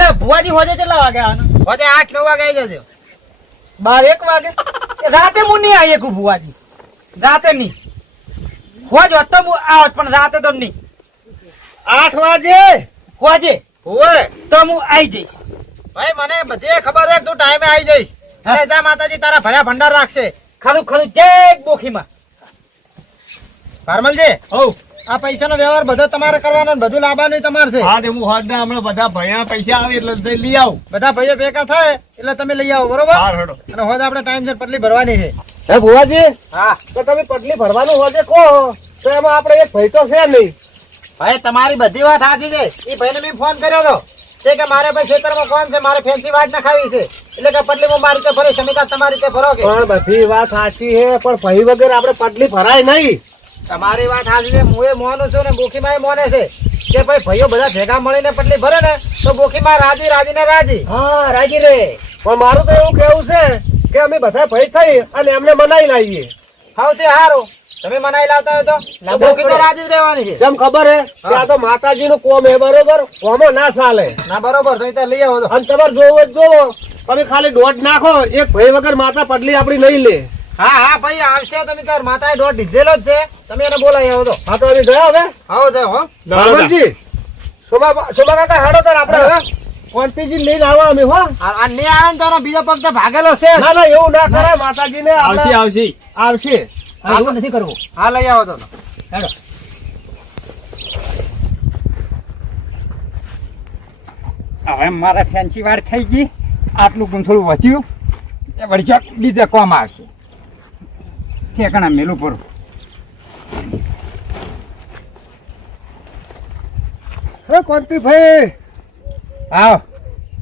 એટલે ભુવાજી હોજે કેટલા વાગે આવવાના હોજે આઠ નવ વાગે આવી જજો. બાર એક વાગે? રાતે હું નહીં આવી શકું ભુવાજી. રાતે નહીં. હોજ હોત તો હું આવત પણ રાતે તો નહીં. આઠ વાગે? હોજે. હોય તો હું આવી જઈશ. ભાઈ મને બધી ખબર છે તું ટાઈમે આવી જઈશ. અરે જા માતાજી તારા ભર્યા ભંડાર રાખશે. ખરું ખરું. જય બોખીમાં. પરમલજી હવ આ પૈસાનો વ્યવહાર બધો તમારે કરવાનો ને બધું લાવવાનું તમારે છે. હા તે હું હોટ ના હમણાં બધા ભૈયા પૈસા આવે એટલે લઈ આવું. બધા ભાઈઓ ભેગા થાય એટલે તમે લઈ આવો બરોબર? અને હોદ આપણે ટાઈમ છે પટલી ભરવાની છે. હે ભુવાજી? હા. તો તમે પટલી ભરવાનું હોદે કહો. તો એમાં આપણે એક ભાઈ તો છે નહીં. ભાઈ તમારી બધી વાત સાચી છે. એ ભાઈને મેં ફોન કર્યો હતો તે કે મારે ભાઈ ખેતરમાં કોણ છે? મારે ફેન્સી વાત ના ખાવી છે. એટલે કે પટલી હું મારી રીતે ભરીશ તમે તમારી રીતે ભરો કે? પણ બધી વાત સાચી છે પણ ભાઈ વગર આપણે પટલી ભરાય નહીં. તમારી વાત સાચી છે હું એ મોનું છું ને બોખીમાં એ મોને છે. કે ભાઈ ભાઈઓ બધા ભેગા મળીને પટલી ભરે ને તો બોખીમાં રાજી રાજી ને રાજી. હા રાજી રે. પણ મારું તો એવું કેવું છે કે અમે બધા ભાઈ થઈ અને એમને મનાઈ લાવીએ. સૌથી સારું. તમે મનાઈ લાવતા હોય તો તો બોખી તો રાજી જ રહેવાની છે. જેમ ખબર હે કે આ તો માતાજી નું કોમ હે બરોબર કોમો ના ચાલે. ના બરોબર તો ત્યાં લઈ આવો અને તમારે જોવો જ જોવો. તમે ખાલી દોઢ નાખો એક ભાઈ વગર માતા પટલી આપણી નહીં લે. હા હા ભાઈ આવશે. તમે તાર માતાએ દોઢ દીધેલો જ છે. તમે એને બોલાવી આવો તો. હા તો અમે ગયા હવે? આવો જાય હો. હનુમાનજી શોભા શોભા કાકા હાડો તાર આપણે હવે. કોંતીજી લઈને આવો અમે હો. આ નહીં આવે ને તારો બીજો પગ તો ભાગેલો છે ના ના એવું ના કરે માતાજી ને આવશે આવશે. આવશે. એવું નથી કરવું. હા લઈ આવો તો. હેડો. હવે મારા ફેન્સી વાર થઈ ગઈ. આટલું ગુંથળું વધ્યું. એ વળી બીજા કોમ આવશે. ઠેકાણા મેલું પૂરું. હે કોંતી ભાઈ આવ.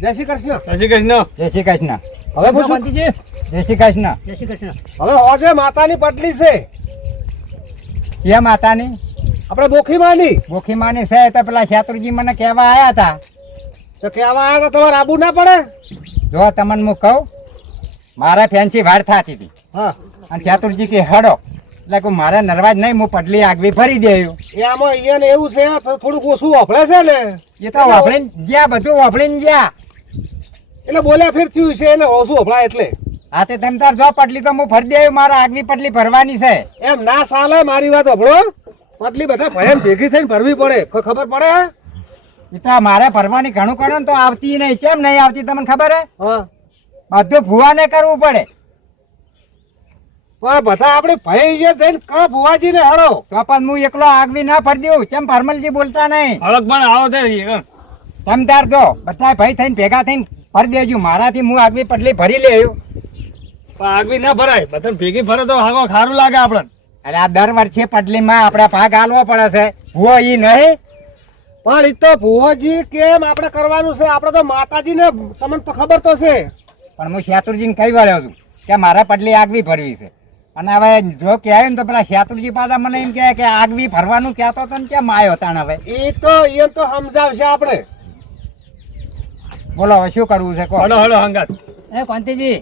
જય શ્રી કૃષ્ણ. જય શ્રી કૃષ્ણ. જય શ્રી કૃષ્ણ. હવે પૂછું? જય શ્રી કૃષ્ણ. જય શ્રી કૃષ્ણ. હવે હોજે માતાની પટલી છે. કે માતાની? આપણે બોખીમાની. બોખી માની છે તો પેલા શેત્રુજી મને કહેવા આવ્યા હતા તો કહેવા આવ્યા તો તમારે આબુ ના પડે? જો તમને હું કહું મારા ફેન્સી વાર થતી હતી. હા. અને શેત્રુજી કે હડો. એટલે કે મારે નરવાજ નહીં હું પટલી આગવી ફરી દેયું. એ આમાં અહીંયા ને એવું છે થોડુંક ઓછું વાપરે છે ને? એ તો વાપરીને જ્યાં બધું વાપરીને જ્યાં. એટલે બોલ્યા ફેર થયું છે એને ઓછું વપરાય એટલે. હા તે તમે તાર જો પટલી તો હું ફરી દેવું મારે આગવી પટલી ભરવાની છે. એમ ના ચાલે મારી વાત હભળો પટલી બધા ભયન ભેગી થઈને ભરવી પડે. ખબર પડે? તો મારે ભરવાની ઘણું કરો ને તો આવતી નહીં. કેમ નહીં આવતી તમને ખબર હે? હા. બધું ભૂવાને કરવું પડે. પણ બધા આપણે ભાઈ જે થઈને કા ભુવાજી ને હળો તો પણ હું એકલો આગવી ના ફરી દઉં. કેમ ફાર્મલજી બોલતા નહીં? હળક પણ આવો છે તમ તાર જો બધા ભાઈ થઈને ભેગા થઈને ફરી દેજો. મારાથી હું આગવી પટલી ભરી લે પણ આગવી ના ભરાય. બધા ભેગી ફરે તો હાગો ખારું લાગે આપણને. એટલે આ દર વર્ષે પટલીમાં આપણે ભાગ હાલવો પડે છે. ભૂવો ઈ નહીં. પણ એ તો ભુવાજી કેમ આપણે કરવાનું છે? આપણે તો માતાજીને તમને તો ખબર તો છે. પણ હું શેતુરજીને કહી વળ્યો છું કે મારે પડલી આગવી ભરવી છે. અને હવે જો કહેવાય ને તો પેલા શેતુરજી પાછા મને એમ કહે કે આગવી ફરવાનું કહેતો હતો ને કેમ આવ્યો તાણ હવે? એ તો એ તો સમજાવશે આપણે. બોલો હવે શું કરવું છે કહો. હલો હડો હંગાત. એ કોંતીજી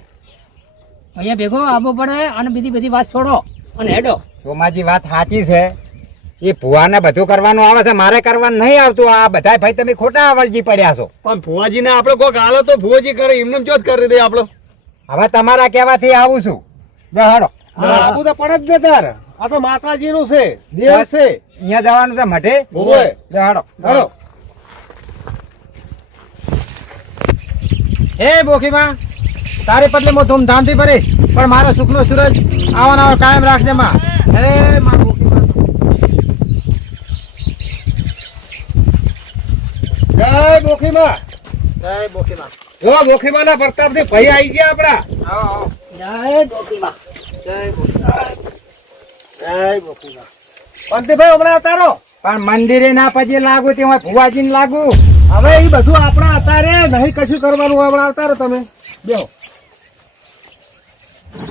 અહીંયા ભેગો આબો પડે અને બીજી બધી વાત છોડો અને હેડો. સોમાજી વાત સાચી છે. એ ભુવાને બધું કરવાનું આવે છે મારે કરવાનું નહીં આવતું. આ બધા ભાઈ તમે ખોટા આવડજી પડ્યા છો. પણ ભુવાજીને આપણે કોક હાલો તો ભુવાજી કરે એમને ચોથ કરી દે આપણો. હવે તમારા કહેવાથી આવું છું. જો હડો આવું તો પડે જ ને તાર. આ તો માતાજીનું છે. દેવ. છે. અહીંયા જવાનું છે મઢે? ઓવે. જો હડો હે બોખીમાં તારી પટલી હું ધૂમધામથી ભરીશ પણ મારો સુખનો સૂરજ આવો આવો કાયમ રાખજે માં. અરે જય બોખીમાં. જય બોખીમાં. જો બોખીમાં ના પ્રતાપથી ભાઈ આવી ગયા આપડા જય બોખીમાં. પંતીભાઈ હમણાં અતારો? પણ મંદિરે ના પછી લાગુ તેમાં ભુવાજીને લાગુ. હવે એ બધું આપણા અતારે નહીં કશું કરવાનું હોય હમણાં અતારો તમે. બેહો.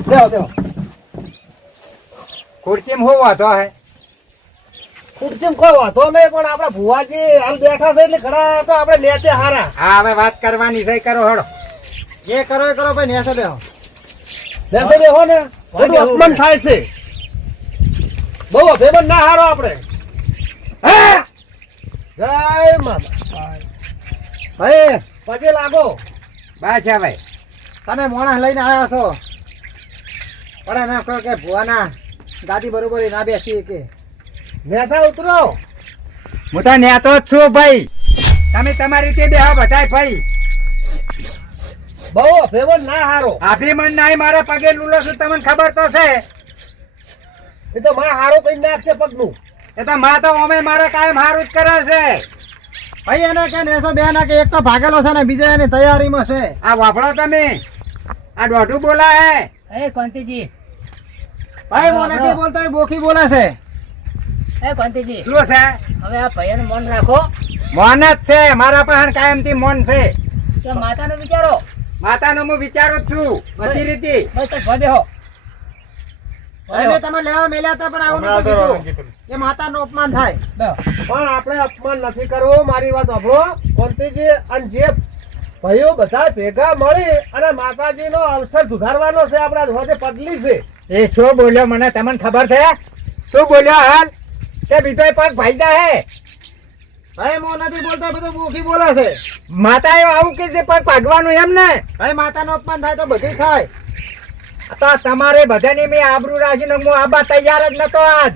બેહો બેહો. ખુરચીમાં હું વાંધો હે? ખુરશીમાં કોઈ વાંધો નહીં પણ આપણા ભુવાજી આમ બેઠા છે એટલે ઘણા તો આપણે નેચે હારા. હા હવે વાત કરવાની છે કરો હડો જે કરો એ કરો ભાઈ નેસે બેહો. બેસે બેહો ને? બધું અપમાન થાય છે. બહુ અભિમાન ના હારો આપણે. હે? જય માતા ભાઈ. પગે લાગો. બાછા ભાઈ. તમે મોણા લઈને આવ્યા છો. પણ ના કહો કે ભુવાના ગાદી બરોબર ના બેસી કે નેસા ઉતરો. હું તો નેતો જ છું ભાઈ. તમે તમારી રીતે બેહો બધાય ભાઈ. બહુ ફેવર ના હારો. અભિમન નાય મારા પગે લૂલો છું તમને ખબર તો છે. એ તો માં હારો કઈ નાખશે પગનું. એ તો માં તો અમે મારા કાયમ હારું જ કરે છે. ભાઈ એને કે એસો બે ના કે એક તો ભાગેલો છે ને બીજો એની તૈયારીમાં છે. આ વાપડો તમે. આ દોઢું બોલા હે. એ કોંતીજી. ભાઈ મને નથી બોલતો એ બોખી બોલે છે. એ કોંતીજી. શું છે? હવે આ ભૈયાનું મન રાખો. મોન જ છે મારા પાસે કાયમથી મોન છે. કે માતાનો વિચારો. માતાનો હું વિચારો જ છું બધી રીતે. બસ તો ભય બેહો ભાઈ મેં તમે લેવા મેલ્યા હતા પણ આવું નતું કીધું. એ માતાનું અપમાન થાય. પણ આપણે અપમાન નથી કરવું મારી વાત સાંભળો. કોંતીજી અને જે ભાઈઓ બધા ભેગા મળી અને માતાજીનો અવસર સુધારવાનો છે આપણા જોડે પડલી છે. એ શું બોલ્યો મને? તમને ખબર છે? શું બોલ્યો હાલ? તે બીજો પગ ભાઈદા હે. ભાઈ મો નથી બોલતા બધું બોખી બોલે છે. માતા એવું આવું કે છે પગ ભાગવાનું એમ ને? ભાઈ માતાનું અપમાન થાય તો બધું થાય. તો તમારે બધાની મેં આબરૂ રાખીને હું આબા તૈયાર જ નતો આજ.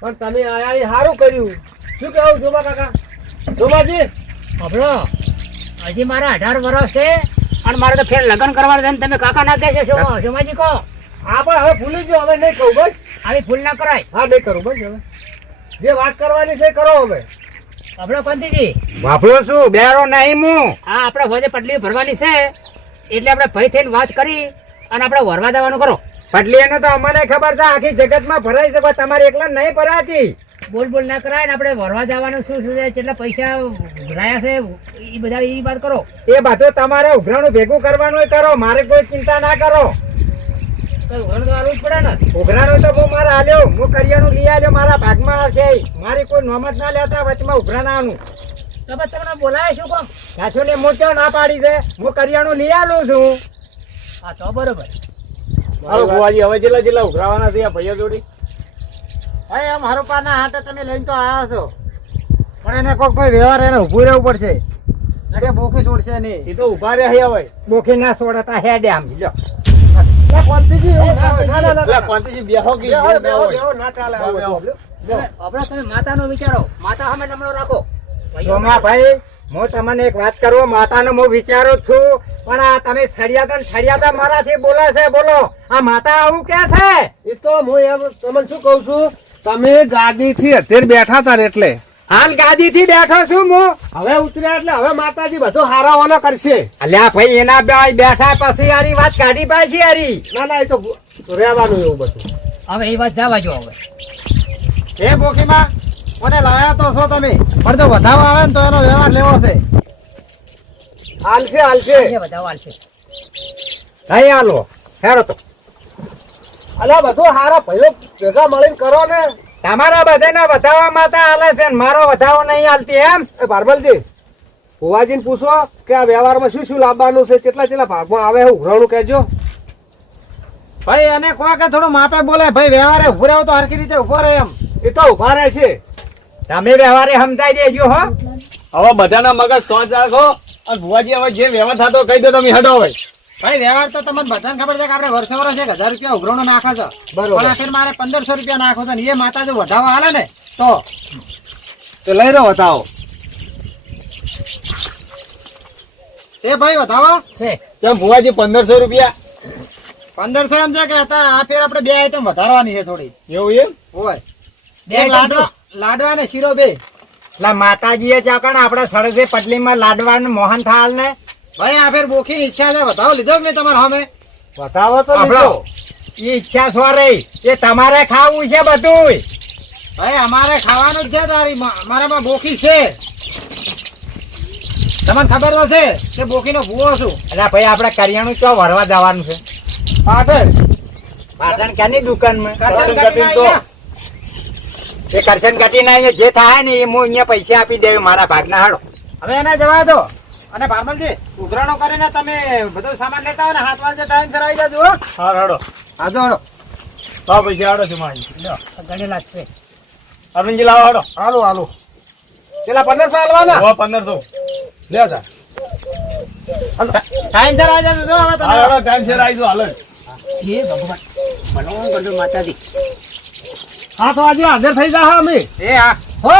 પણ તમે આયા એ સારું કર્યું. શું કહેવું જોબા કાકા? જોબાજી? હબળો હજી મારા અઢાર વર્ષ છે અને મારે તો ફેર લગ્ન કરવાનું છે ને તમે કાકા ના કહે છે શોમા- શોમાજી કહો. હા પણ હવે ભૂલી ગયો હવે નહીં કહું બસ. આવી ભૂલ ના કરાય. હા નહીં કરું બસ હવે. જે વાત કરવાની છે એ કરો હવે. હબળો પંતીજી વાપરો છું બેરો નહીં હું આ આપણે હોજે પટલી ભરવાની છે. એટલે આપણે ભય થઈને વાત કરી અને આપણે વરવા દેવાનું કરો. પટલી એને તો અમને ખબર છે આખી જગતમાં ભરાય છે પણ તમારે એકલા નહીં ભરાતી. બોલ બોલ ના કરાય ને આપણે વરવા જવાનું શું શું છે કેટલા પૈસા ભરાયા છે એ બધા એ વાત કરો. એ બધું તમારે ઉઘરાણું ભેગું કરવાનું કરો મારે કોઈ ચિંતા ના કરો. ઉઘરાણું તો હું મારા આલ્યો. હું કરિયાણું લઈ આલ્યો મારા ભાગમાં આવશે મારી કોઈ નોમત ના લેતા વચમાં ઉઘરાણાનું. તો બસ તમને બોલાય શું કામ? સાચું ને ક્યાં ના પાડી છે. હું કરિયાણું લઈ આલું છું. હા તો બરોબર. હાલો ભુવાજી હવે જેટલા જેટલા ઉઘરાવાના છે આ ભાઈઓ જોડી. આમ મારો પાના હાથે તમે લઈને તો આવ્યા છો. પણ એને કોઈક ભાઈ વ્યવહાર એને ઊભું રહેવું પડશે. ના કે બોખી છોડશે નહીં. એ તો ઊભા રહ્યા હવે બોખી ના છોડતા હેડે આમ લ્યો. માતાનો વિચારો. માતા સામે નમણો રાખો. ભાઈ હું તમને એક વાત કરું માતાનો હું વિચારું જ છું પણ આ તમે સળિયાતા સળિયાતા મારાથી બોલે છે બોલો. આ માતા આવું કે છે? એ તો હું એમ તમને શું કહું છું? તમે ગાડી થી અત્યારે બેઠા હતા ને એટલે હાલ ગાદી થી બેઠો છું હું. હવે ઉતર્યા એટલે હવે માતાજી બધું હારા ઓલો કરશે. અલ્યા ભાઈ એના બે બેઠા પછી યારી વાત કાઢી પાછી યારી ના ના એ તો રહેવાનું એવું બધું. હવે એ વાત જવા જો હવે. હે બોખીમાં મને લાયા તો છો તમે? પણ જો વધાવો આવે ને તો એનો વ્યવહાર લેવો છે. હાલશે હાલશે. બધા હાલશે. નહીં હાલો હેરો તો. અલ્યા બધું હારા ભાઈઓ ભેગા મળીને કરો ને. તમારા બધાના વધાવા માતા હાલે છે મારો વધાવો નહીં હાલતી, એમ? એ ભારબલજી ભુવાજીને પૂછો કે આ વ્યવહારમાં શું શું લાવવાનું છે, કેટલા કેટલા ભાગમાં આવે ઉઘરાણું કહેજો. ભાઈ, એને કહો કે થોડું માપે બોલે. ભાઈ, વ્યવહારે ઉભરાવ તો હરકી રીતે ઊભો રહે એમ. એ તો ઊભા રહે છે. તમે વ્યવહારે સમજાઈ દેજો, હો. હવે બધાના મગજ સોચ રાખો. અને ભુવાજી, હવે જે વ્યવહાર થતો કહી દો તમે, હટો હવે. ભાઈ વ્યવહાર તો તમને બધાને ખબર છે કે આપણે વર્ષે વર્ષ એક હજાર રૂપિયા ઉઘરાણો નાખે છે. બરોબર. પણ આખિર મારે પંદરસો રૂપિયા નાખો છે ને એ માતા જો વધાવો હાલે ને તો? તો લઈ રહ્યો બતાવો એ ભાઈ વધાવો છે. કેમ ભુવાજી પંદરસો રૂપિયા? પંદરસો એમ છે કે હતા આ ફેર આપણે બે આઈટમ વધારવાની છે થોડી. એવું એમ? હોય. બે લાડવા લાડવા ને શીરો બે. એટલે માતાજીએ ચાકણ આપણે સળસે પટલીમાં ને મોહન થાળ ને ભાઈ આ ફેર બોખી ઈચ્છા છે બતાવો લીધો કે તમારે સામે? બતાવો તો લીધો. એ ઈચ્છા સો રહી? એ તમારે ખાવું છે બધું ભાઈ અમારે ખાવાનું જ છે તારી અમારામાં બોખી છે. તમને ખબર તો છે કે બોખીનો ભૂવો છું એટલે ભાઈ આપણે કરિયાણું ક્યાં ભરવા જવાનું છે? પાટણ. પાટણ ક્યાંની દુકાનમાં? એ કરશન ઘટી ના જે થાય ને એ હું અહીંયા પૈસા આપી દેવું મારા ભાગના હાડો. હવે એને જવા દો. અને ભારમલજી ઉઘરાણો કરીને તમે બધો સામાન લેતા હોય ને હાથ વાળે ટાઈમ સર આવી જજો હા. હાડો. હા હાડો. તો પૈસા હડો છે મારી. લ્યો ગણેલા છે અરવિંદજી લાવો હડો. હાલો હાલો. પેલા પંદરસો હાલવાના? હા પંદરસો. લે હતા ટાઈમ સર આવી જજો જો હવે તમે હાડો ટાઈમ સર આવી હાલ. જ. એ ભગવાન ભણવાનું બધું માતાજી. હા તો આજે હાજર થઈ જા અમે. એ હા. હો?